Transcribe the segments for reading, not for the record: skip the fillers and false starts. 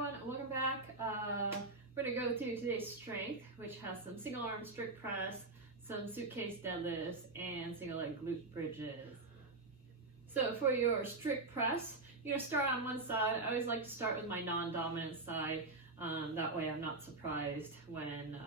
everyone, welcome back. We're going to go through today's strength, which has some single arm strict press, some suitcase deadlifts, and single leg glute bridges. So for your strict press, you're going to start on one side. I always like to start with my non-dominant side. That way I'm not surprised when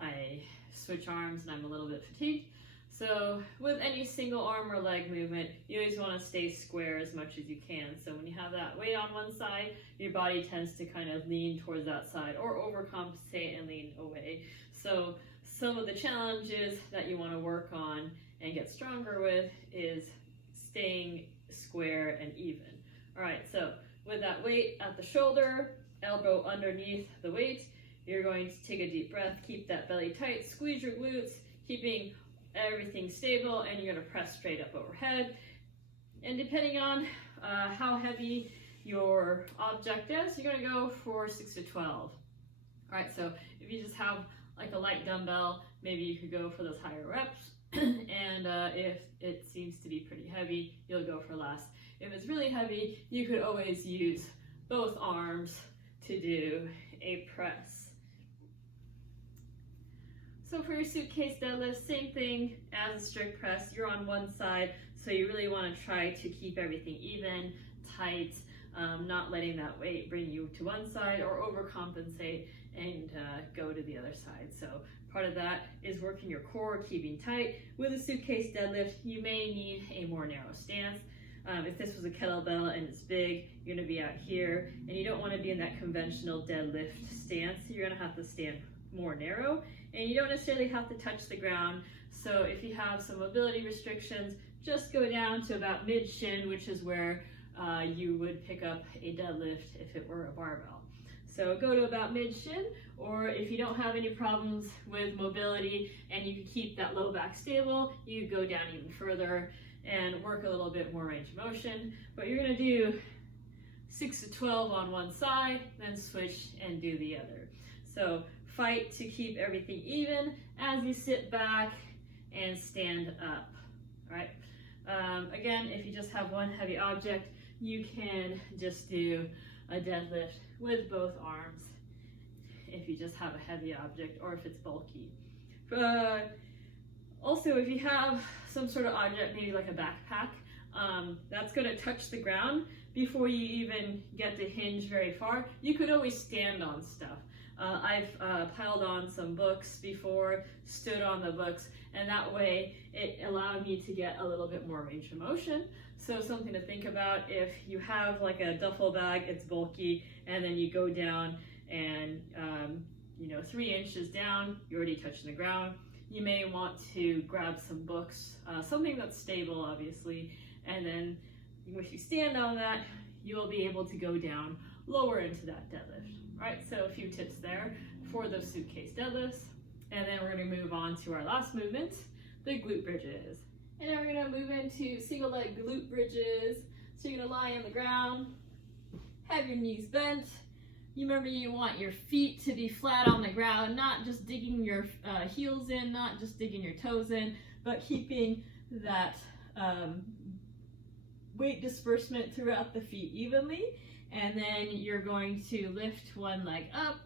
I switch arms and I'm a little bit fatigued. So with any single arm or leg movement, you always want to stay square as much as you can. So when you have that weight on one side, your body tends to kind of lean towards that side or overcompensate and lean away. So some of the challenges that you want to work on and get stronger with is staying square and even. All right, so with that weight at the shoulder, elbow underneath the weight, you're going to take a deep breath, keep that belly tight, squeeze your glutes, keeping everything stable, and you're going to press straight up overhead. And depending on how heavy your object is, you're going to go for 6 to 12. All right, so if you just have like a light dumbbell, maybe you could go for those higher reps. And if it seems to be pretty heavy, you'll go for less. If it's really heavy, you could always use both arms to do a press. So for your suitcase deadlift, same thing as a strict press. You're on one side, so you really want to try to keep everything even, tight, not letting that weight bring you to one side or overcompensate and go to the other side. So part of that is working your core, keeping tight. With a suitcase deadlift, you may need a more narrow stance. If this was a kettlebell and it's big, you're going to be out here, and you don't want to be in that conventional deadlift stance. You're going to have to stand more narrow, and you don't necessarily have to touch the ground. So if you have some mobility restrictions, just go down to about mid shin, which is where you would pick up a deadlift if it were a barbell. So go to about mid shin, or if you don't have any problems with mobility and you can keep that low back stable, you go down even further and work a little bit more range of motion. But you're going to do 6 to 12 on one side, then switch and do the other. So fight to keep everything even as you sit back and stand up. All right. Again, if you just have one heavy object, you can just do a deadlift with both arms if you just have a heavy object or if it's bulky. Also, if you have some sort of object, maybe like a backpack, that's going to touch the ground before you even get to hinge very far. You could always stand on stuff. I've piled on some books before, stood on the books, and that way it allowed me to get a little bit more range of motion. So something to think about if you have like a duffel bag, it's bulky, and then you go down and 3 inches down, you're already touching the ground. You may want to grab some books, something that's stable obviously, and then if you stand on that, you'll be able to go down lower into that deadlift. Right, so a few tips there for those suitcase deadlifts. And then we're going to move on to our last movement, the glute bridges. And now we're going to move into single leg glute bridges. So you're going to lie on the ground, have your knees bent. You remember you want your feet to be flat on the ground, not just digging your heels in, not just digging your toes in, but keeping that weight disbursement throughout the feet evenly. And then you're going to lift one leg up.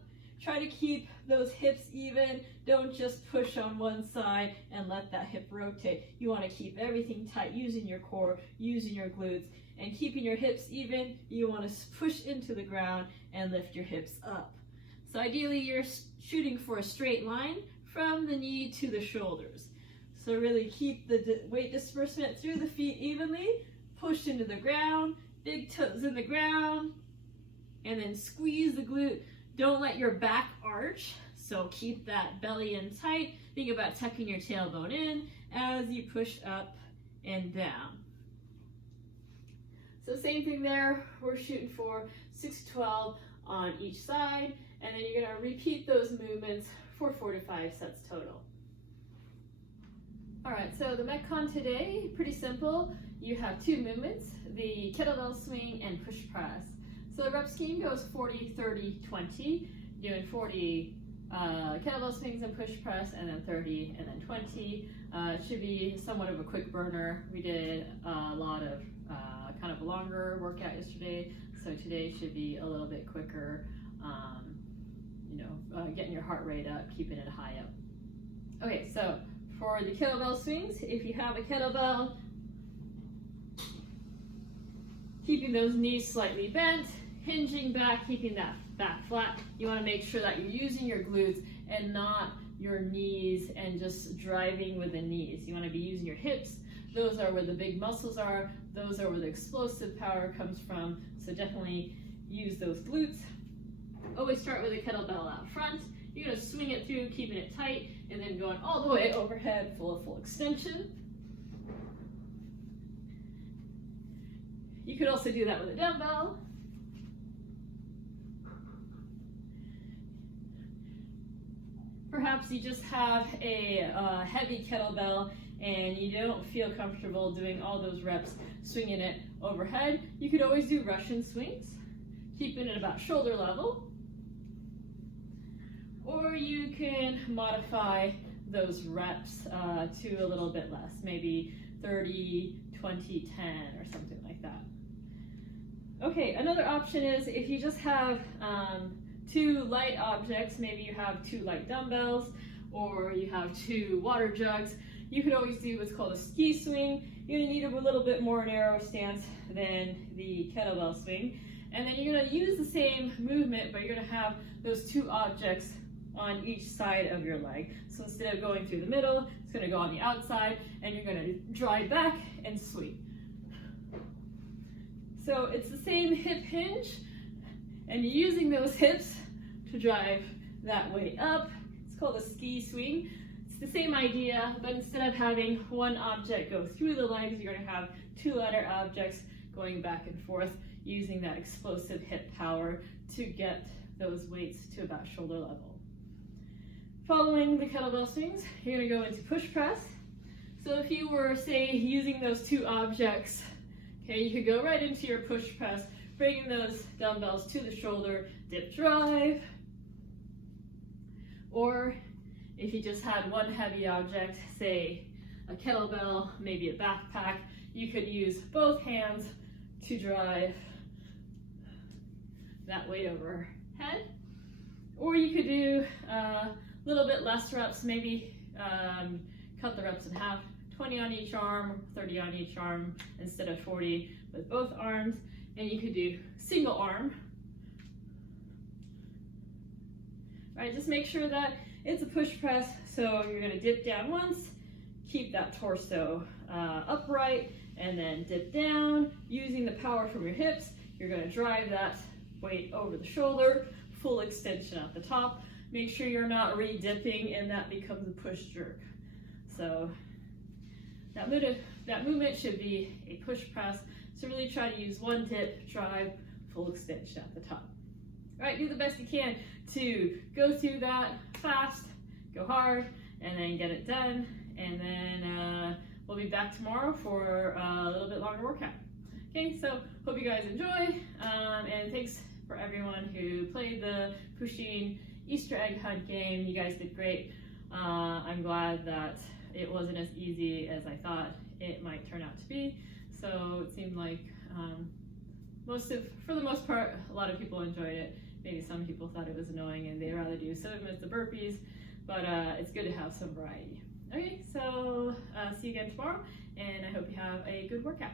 Try to keep those hips even. Don't just push on one side and let that hip rotate. You want to keep everything tight, using your core, using your glutes, and keeping your hips even. You want to push into the ground and lift your hips up. So ideally you're shooting for a straight line from the knee to the shoulders. So really keep the weight disbursement through the feet evenly. Push into the ground. Big toes in the ground, and then squeeze the glute. Don't let your back arch, so keep that belly in tight. Think about tucking your tailbone in as you push up and down. So same thing there, we're shooting for 6 to 12 on each side, and then you're going to repeat those movements for 4 to 5 sets total. All right, so the Metcon today, pretty simple. You have 2 movements, the kettlebell swing and push press. So the rep scheme goes 40, 30, 20, doing 40 kettlebell swings and push press, and then 30, and then 20. It should be somewhat of a quick burner. We did a lot of kind of a longer workout yesterday, So today should be a little bit quicker, getting your heart rate up, keeping it high up. Okay, so for the kettlebell swings, if you have a kettlebell, keeping those knees slightly bent, hinging back, keeping that back flat. You want to make sure that you're using your glutes and not your knees and just driving with the knees. You want to be using your hips. Those are where the big muscles are. Those are where the explosive power comes from. So definitely use those glutes. Always start with a kettlebell out front. You're going to swing it through, keeping it tight, and then going all the way overhead, full extension. You could also do that with a dumbbell. Perhaps you just have a heavy kettlebell and you don't feel comfortable doing all those reps swinging it overhead. You could always do Russian swings, keeping it about shoulder level. Or you can modify those reps to a little bit less, maybe 30, 20, 10 or something like that. Okay, another option is if you just have two light objects, maybe you have two light dumbbells or you have two water jugs, you could always do what's called a ski swing. You're going to need a little bit more narrow stance than the kettlebell swing. And then you're going to use the same movement, but you're going to have those two objects on each side of your leg. So instead of going through the middle, it's going to go on the outside, and you're going to drive back and sweep. So it's the same hip hinge, and you're using those hips to drive that weight up. It's called a ski swing. It's the same idea, but instead of having one object go through the legs, you're going to have two other objects going back and forth, using that explosive hip power to get those weights to about shoulder level. Following the kettlebell swings, you're going to go into push press. So if you were, say, using those two objects, okay, you could go right into your push press, bringing those dumbbells to the shoulder, dip drive. Or if you just had one heavy object, say a kettlebell, maybe a backpack, you could use both hands to drive that weight overhead. Or you could do a little bit less reps, maybe cut the reps in half, 20 on each arm, 30 on each arm instead of 40 with both arms. And you could do single arm. All right, just make sure that it's a push press, so you're going to dip down once, keep that torso upright, and then dip down. Using the power from your hips, you're going to drive that weight over the shoulder, full extension at the top. Make sure you're not re-dipping and that becomes a push jerk. So that movement should be a push press. So really try to use one dip, drive, full extension at the top. All right, do the best you can to go through that fast, go hard, and then get it done. And then we'll be back tomorrow for a little bit longer workout. Okay, so hope you guys enjoy, and thanks for everyone who played the Pusheen Easter egg hunt game. You guys did great. I'm glad that it wasn't as easy as I thought it might turn out to be. So it seemed like for the most part, a lot of people enjoyed it. Maybe some people thought it was annoying and they'd rather do 7 minutes of burpees, but it's good to have some variety. Okay, so see you again tomorrow, and I hope you have a good workout.